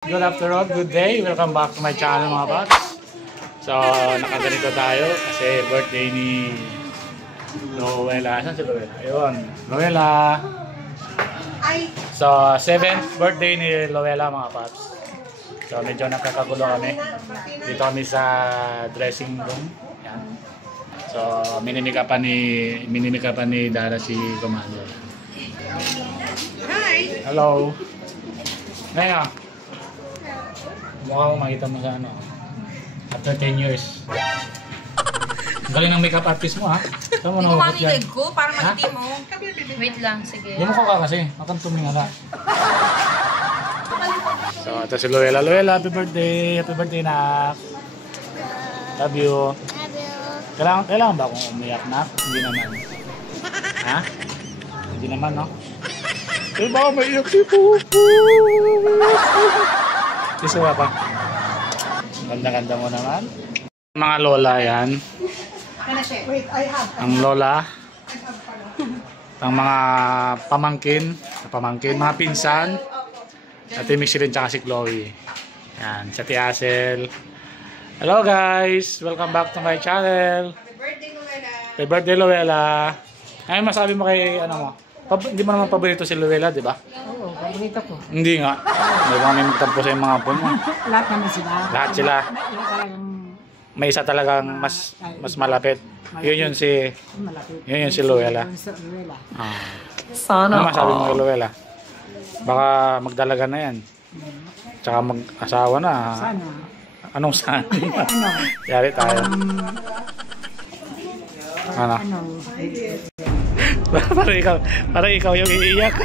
Good afternoon, good day. Welcome back to my channel mga bots. So, nakaganito tayo kasi birthday ni Loela. Saan si Loela? Ayun, Loela. So, 7th birthday ni Loela mga bots. So, medyo nakakagulo kami. Dito kami sa dressing room. Yan. So, minimika pa ni Dara si Commander. Hi! Hello. Ngayon. Mukha ko makita mo sa ano. After 10 years. Galing ng makeup artist mo ha. Saan mo Hindi ko nakukot yan? manilig ko para magti mo. Wait lang, sige. Bumukha ka kasi. Akang tumingala. So, ito si Loela. Loela, happy birthday. Happy birthday na. Love you. Kailangan ba akong umiyak na? Hindi naman. Ha? Hindi naman, no? Eh, baka maiyak si Pupu. Isuwa pa. Ganda-ganda mo naman. Mga lola yan. Ang lola. Ang mga pamangkin. Mga pinsan. Ate Michelin tsaka si Chloe. Yan. Sa Tiasel. Hello guys! Welcome back to my channel. Happy birthday, Luella. Happy birthday, Luella. Ngayon masabi mo kay ano mo? Hindi mo naman paborito si Luella, di ba? Oo, paborito ko. Hindi nga. May kami magtampo sa yung mga apo mo. Lahat naman sila. Lahat sila. May isa talagang mas malapit. Yun si Luella. Ah. Sana. Ano masabi mo kay Luella? Baka magdalaga na yan. Tsaka mag-asawa na. Sana. Anong sana? Ano? Yari tayo. Ano? Parang ikaw yung iiyak.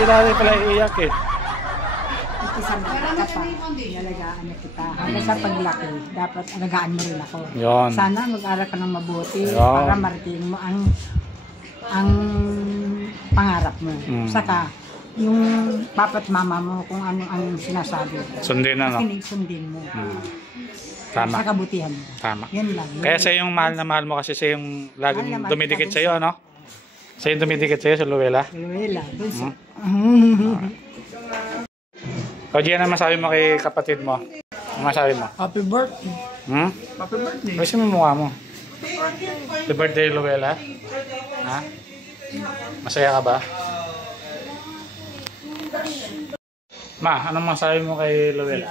Kinari pala iiyak eh. Isang ka pa. Alagaan na kita. Hanggang sa paglaki, dapat alagaan mo rin ako. Yun. Sana mag-aral ka ng mabuti Yun. para marating mo ang pangarap mo. Saka, yung papa't mama mo kung ano ang sinasabi. Sundin na, no? Sundin mo. Tama. Sa kabutihan mo. Tama. Yan lang. Kaya siya yung mahal na mahal mo kasi siya yung laging Mahal na mahal dumidikit ka sa iyo, no? Siya yung dumidikit sa iyo, si Luella. Luella. O, Gian, ano masabi mo kay kapatid mo? Ano masabi mo? Happy birthday. Happy birthday. Kasi mo mukha mo. Happy birthday, Luella. Ha? Masaya ka ba? Ma, anong masabi mo kay Luella?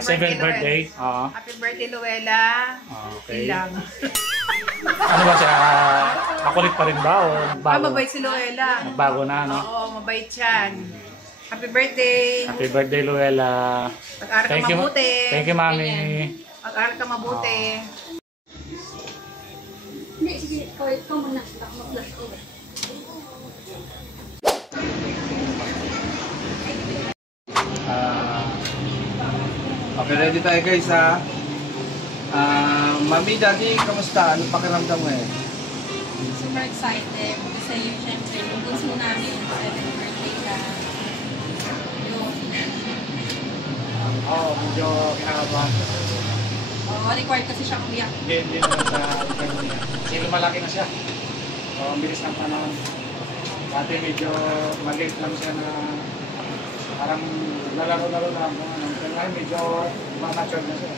7th birthday. Oo. Happy birthday, Luella. Okay. Ilang. Ano ba siya? Makulit pa rin ba o nagbago? Mabait si Luella. Nagbago na, no? Oo, mabait yan. Happy birthday. Happy birthday, Luella. Mag-aral ka mabuti. Thank you, Mami. Mag-aral ka mabuti. Hindi, sige, ikaw muna. Mag-flash over. Okay, ready tayo guys ha. Mami, Daddy, kamusta? Ano pakiramdam mo eh? Super excited kasi yung syempre, yung gusto namin, 7th birthday ka. Yun. Oo, medyo kinakabahan. Required kasi siya umiyak. Hindi naman sa niya. Kasi lumalaki na siya. So, ang bilis ng panahon. Dati medyo maliit lang siya na parang lalaro-laro lang. Pero ngayon medyo ma-mature na siya.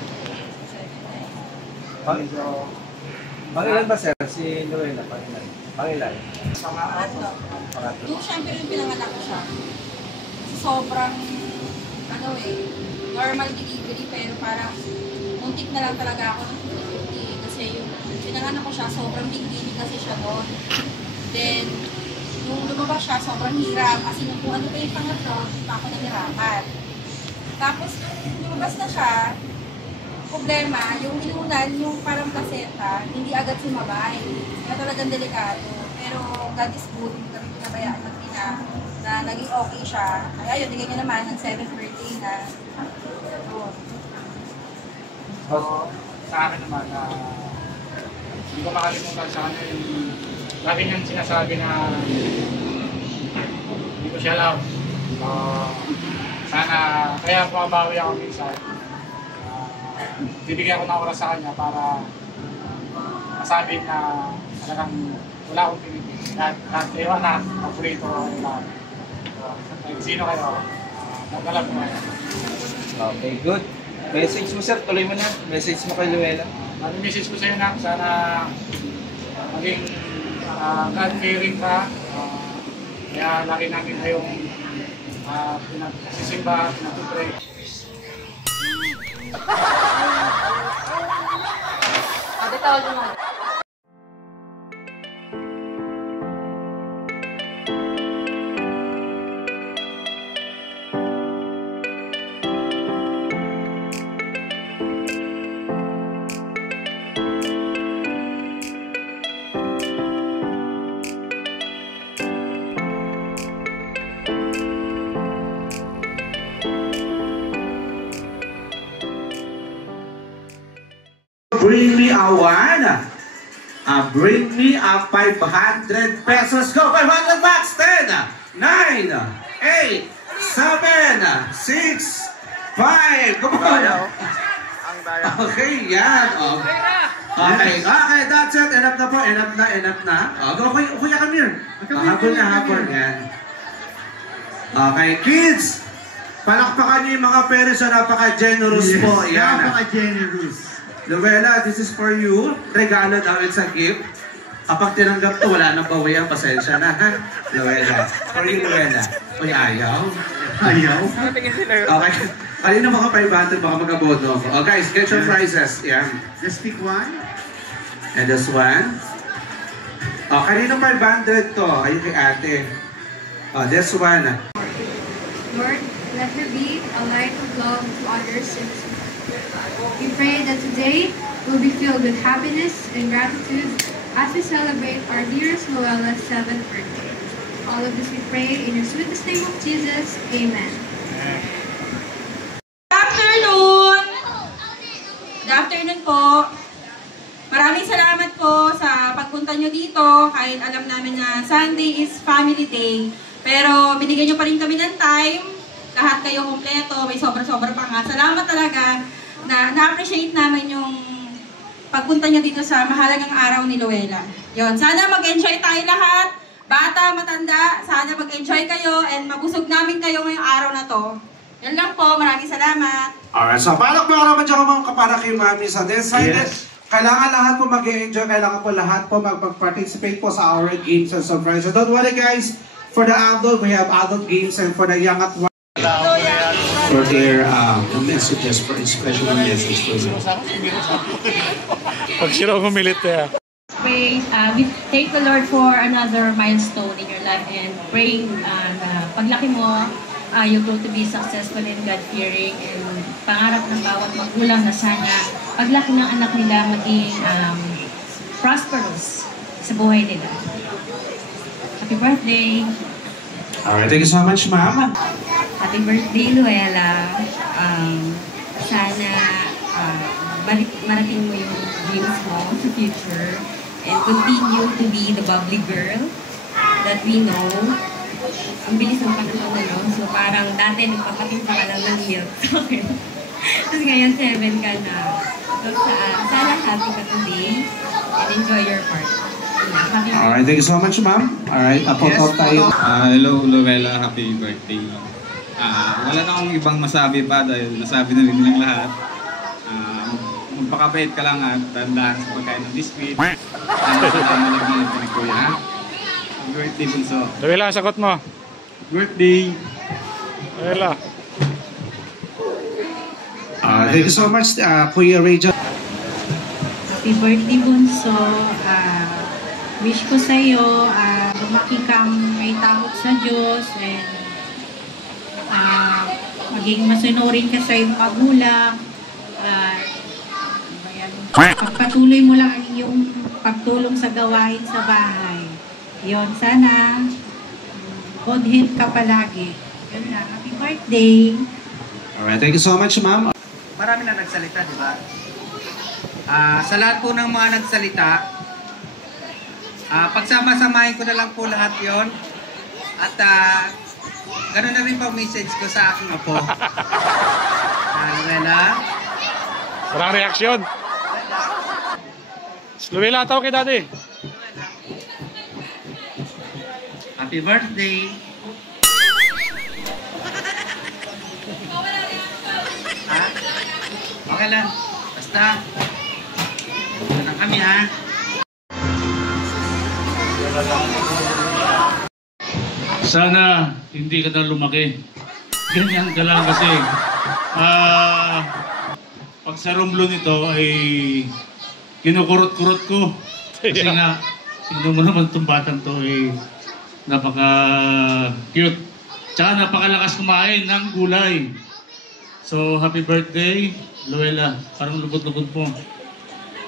Medyo... Pangilan ba sir? Si Luella, pangilan? Pangilan? Pangatlo. Yung syempre yung pinanganak ko siya. Sobrang, normal delivery pero parang muntik na lang talaga ako ng 50-50. Kasi yung pinanganak ko siya, sobrang big baby kasi siya doon. Then, yung lumabas siya, sobrang hirap. Kasi nung kung ano pa yung pangatlo, pa ako nahirapan. Tapos, nung lumabas na siya, problema, yung inunan, yung parang placenta, hindi agad sumabay. Kaya talagang delikado. Pero God is good, hindi kami pinabayaan na naging okay siya. Kaya yun, bigay niya naman ng 7th birthday na. So, sa akin naman, hindi ko makalimutan sa kanya yung lagi niyang sinasabi na hindi ko siya love. Sana, kaya bumabawi ako minsan. Bibigyan ko ng oras sa kanya para masabi na talagang wala akong pinipili. Lahat kayo anak, paborito ko lahat. Sino kayo? Nagkalam mo. Okay, good. Message mo sir, tuloy mo na. Message mo kay Luella. Ano message ko sa'yo na, sana maging God-fearing ka. Kaya lagi namin kayong pinagsisimba, pinagpupray. Bring me a one. Bring me a 500 pesos. Go! 500 bucks! 10, 9, 8, 7, 6, 5. Come on! Okay, yan. Okay, that's it. Enough na po. Enough na. Go, Kuya Camille. Habol. Yan. Okay, kids. Palakpakan niyo yung mga parents na napaka-generous po. Yan. Napaka-generous. Luella, this is for you. Regalo daw, it's a gift. Kapag tinanggap to, wala nang bawian, pasensya na, ha? Luella. For you, Luella. Uy, ayaw. Okay. Kanina mga 500, baka mag-abono ako. Oh, guys, get your prizes. Yan. Just pick one. And this one. Oh, kanina 500 to. Ayun kay ate. Oh, this one. Lord, let her be a light of love to others. We pray that today will be filled with happiness and gratitude as we celebrate our dearest Luella's 7th birthday. All of this we pray in your sweetest name of Jesus. Amen. Good afternoon! Good afternoon po. Maraming salamat po sa pagpunta nyo dito kahit alam namin na Sunday is family day. Pero binigyan nyo pa rin kami ng time. Lahat kayo kompleto, may sobra-sobra pa nga. Salamat talaga na na-appreciate namin yung pagpunta nyo dito sa mahalagang araw ni Luella. Yon, sana mag-enjoy tayo lahat. Bata, matanda, sana mag-enjoy kayo and mabusog namin kayo ngayong araw na to. Yan lang po, maraming salamat. Alright, so palak mo naman dyan mga kapara kay Mami sa decided. Yes. Kailangan lahat po mag-enjoy, kailangan po lahat po mag-participate po sa our games and surprises. Don't worry guys, for the adult, we have adult games and for the young at one. For their messages, for special message for them. Pag sila humilit eh. Pray, we thank the Lord for another milestone in your life and praying na paglaki mo, you grow to be successful in God-fearing and pangarap ng bawat magulang na sana paglaki ng anak nila maging prosperous sa buhay nila. Happy birthday! Alright, thank you so much, Ma'am. Happy birthday, Luella. Sana marating mo yung dreams mo sa future and continue to be the bubbly girl that we know. Ang bilis ng panahon na, no? So parang dati nagpapatimpla ka lang ng milk sa akin. Tapos ngayon 7 ka na. So sana happy ka today and enjoy your party. Alright, thank you so much, Ma'am. Alright, apot tayo. Hello, Luella. Happy birthday. Wala na akong ibang masabi pa dahil nasabi na rin nilang lahat. Magpakabait ka lang at tandaan sa pagkain ng biscuit. Ano sa malagyan ng kuya, ha? Happy birthday, Bunso. Luella, sagot mo. Birthday! Luella. Thank you so much, Kuya Rachel. Happy birthday, Bunso. Wish ko sa'yo, lumaki kang may takot sa Diyos and maging masunurin ka sa iyong magulang. Pagpatuloy mo lang ang iyong pagtulong sa gawain sa bahay. Yun, sana good health ka palagi. Yun na, happy birthday! Alright, thank you so much, Ma'am. Marami na nagsalita, di ba? Sa lahat po ng mga nagsalita, pagsama-samahin ko na lang po lahat yon. At ganoon na rin po message ko sa aking apo. Luella. Walang reaksyon. Luella, tawag kay Daddy. Happy birthday. Okay lang. Basta. Ito lang kami ha. Sana hindi ka na lumaki. Ganyan ka lang kasi. Pag sa rumblo nito ay kinukurot-kurot ko. Kasi nga, tingnan mo naman itong batang to ay napaka-cute. Tsaka napakalakas kumain ng gulay. So, happy birthday, Luella. Parang lubot-lubot mo.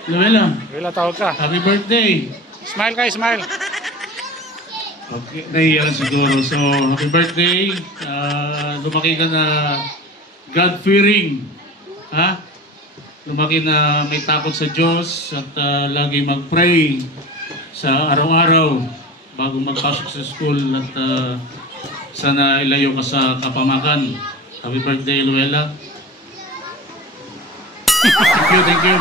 Luella. Luella, tawag ka. Happy birthday. Smile kayo, smile. Okay, nahiya siguro. So, happy birthday. Lumaki ka na God-fearing. Ha? Lumaki na may takot sa Diyos at lagi mag-pray sa araw-araw bago magpasok sa school at sana ilayo ka sa kapamakan. Happy birthday, Luella. Thank you.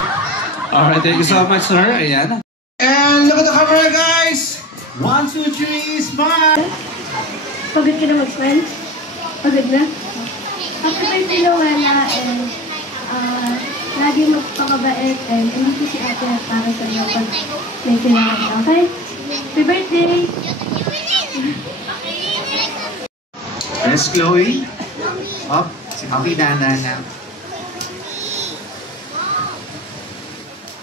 Alright, thank you so much, sir. Ayan. And look at the camera, guys! 1, 2, 3, smile! Pagod ka na mag-smile? Pagod na? Happy birthday, Luella, and lagi magpakabait, and hindi si ate para sa iyo pag may kailangan ka, okay? Happy birthday! Yes, Chloe. Up, si Happy Nana na.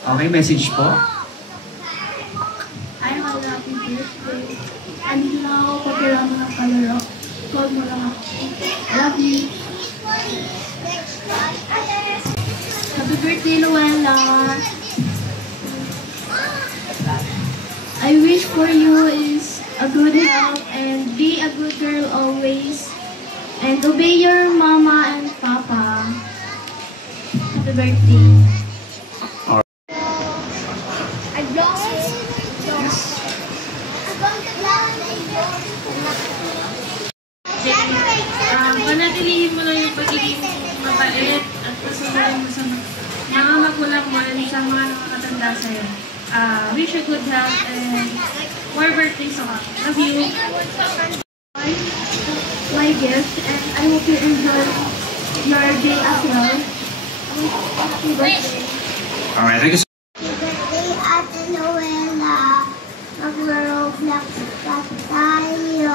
Okay, message po. I have a happy birthday. Andito na ako pag kailangan mo ng kalaro. Call mo lang ako. Love you. Happy birthday, Luella. I wish for you is a good health and be a good girl always. And obey your mama and papa. Happy birthday. Panatilihin mo lang yung pagiging mabait at pasunurin mo sa mga magulang mo and sa mga nakakatanda sa'yo. Wish you good health and more birthdays ako. Love you. My gift, and I hope you enjoy your day as well. Happy birthday. Alright, thank you so Happy birthday, Ate Luella. Mag-roblox pa tayo.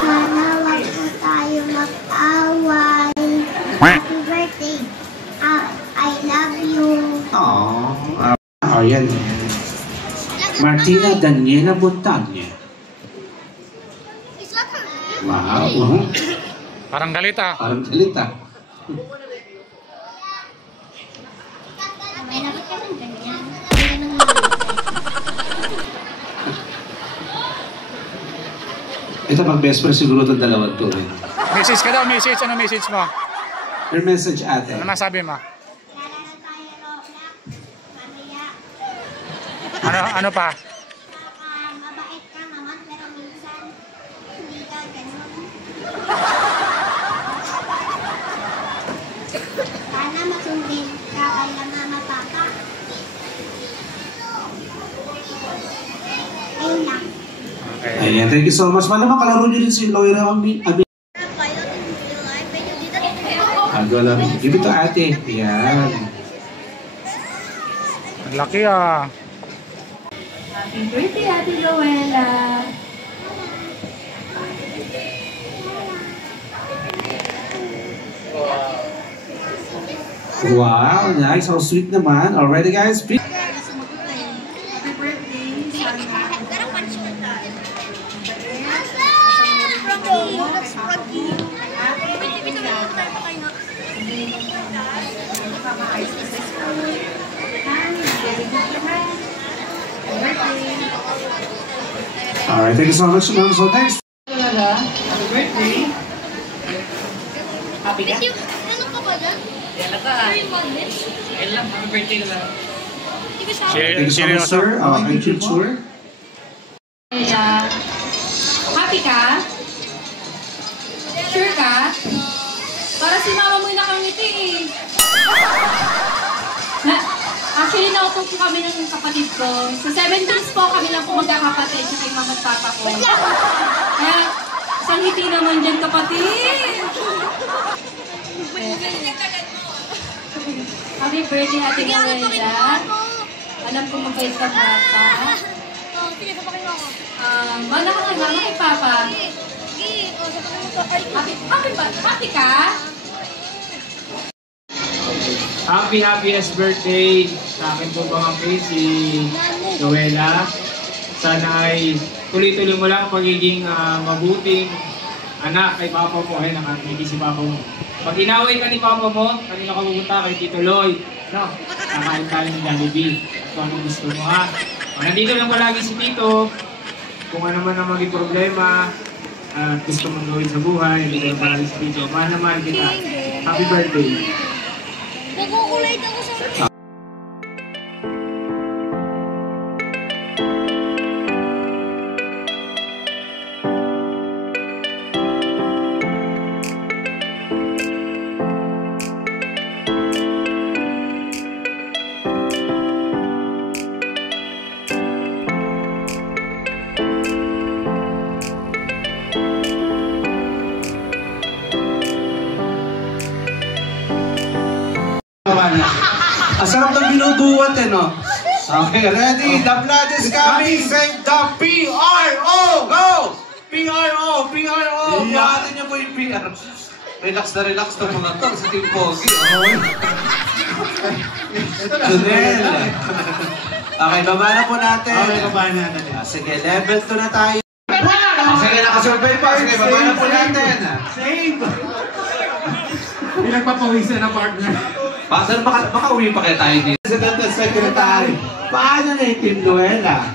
Sana wag po tayo mag-away. Happy birthday. I love you. Aww. Ayan. Martina Daniela Montaña. Wow. Parang galit ah. Parang galit ah. Ito pag best friend siguro itong dalawang to rin. Message ka daw, message. Ano message mo? Your message, ate. Ano masabi mo? Ano pa? Mabait ka naman, pero minsan hindi ka ganun. Sana masundin ka kay mama, papa. Ayun lang. Ayan, thank you so much. Malamang kalaro nyo rin si Loira Ami. Give it to ate. Ayan. Ang laki ah. Happy birthday, Ate Luella. Wow, nice. How sweet naman. Alrighty guys. Happy birthday, Alright, thank you so much. So next. Happy birthday. Happy ka? Ano ka ba dyan? Happy birthday na lang. Thank you so much, sir. Thank you, sir. Happy ka? Sure ka? Para si mama mo yung nakangiti eh. Actually, naupo po kami ng kapatid ko. Sa 7 days po kami lang po magkakapatid sa kay mama at papa ko. Kaya, isang ngiti naman dyan kapatid. Happy birthday, Ate Noela. Alam ko mabait ka bata. Mana ka kay mama kay papa? Happy ka? Happiest birthday sa akin po mga kids, si Noela. Sana ay tuloy-tuloy mo lang pagiging mabuting anak kay papa mo. Ay, nakakiki si papa mo. Pag inaway ka ni papa mo, kanina ka pupunta kay Tito Lloyd. No? Kakain tayo ng Jollibee. Kung anong gusto mo ha. Nandito lang palagi si Tito. Kung ano man ang maging problema, gusto mong gawin sa buhay, hindi lang palagi si Tito. Mahal na mahal kita. Happy birthday. Nagkukulay ako sa... Ang sarap ng binubuhat eh, no? Okay, ready? The blood is coming! Say the P-R-O! Go! P-R-O! P-R-O! Buhatin niyo po yung P-R. Relax na mga to sa Team Pogi. Tunel. Okay, baba na po natin. Okay, baba na natin. Sige, level 2 na tayo. Sige, nakasurvey pa. Sige, baba na po natin. Save! Pinagpapawisan na partner. Baka uwi pa kaya tayo dito. President and Secretary, paano na yung Team Noela?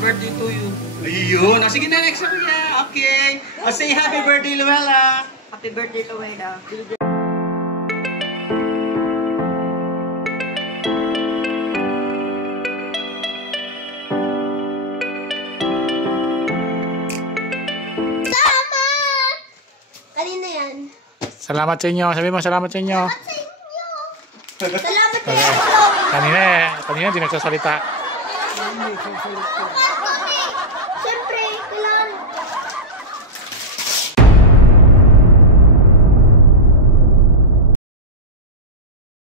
Birthday to you. Ayun. Sige na, next ako ya. Okay. Say happy birthday, Luella. Happy birthday, Luella. Salamat! Kanina yan. Salamat sa inyo. Sabi mo, salamat sa inyo. Salamat sa inyo. Salamat sa inyo. Kanina hindi nagsasalita.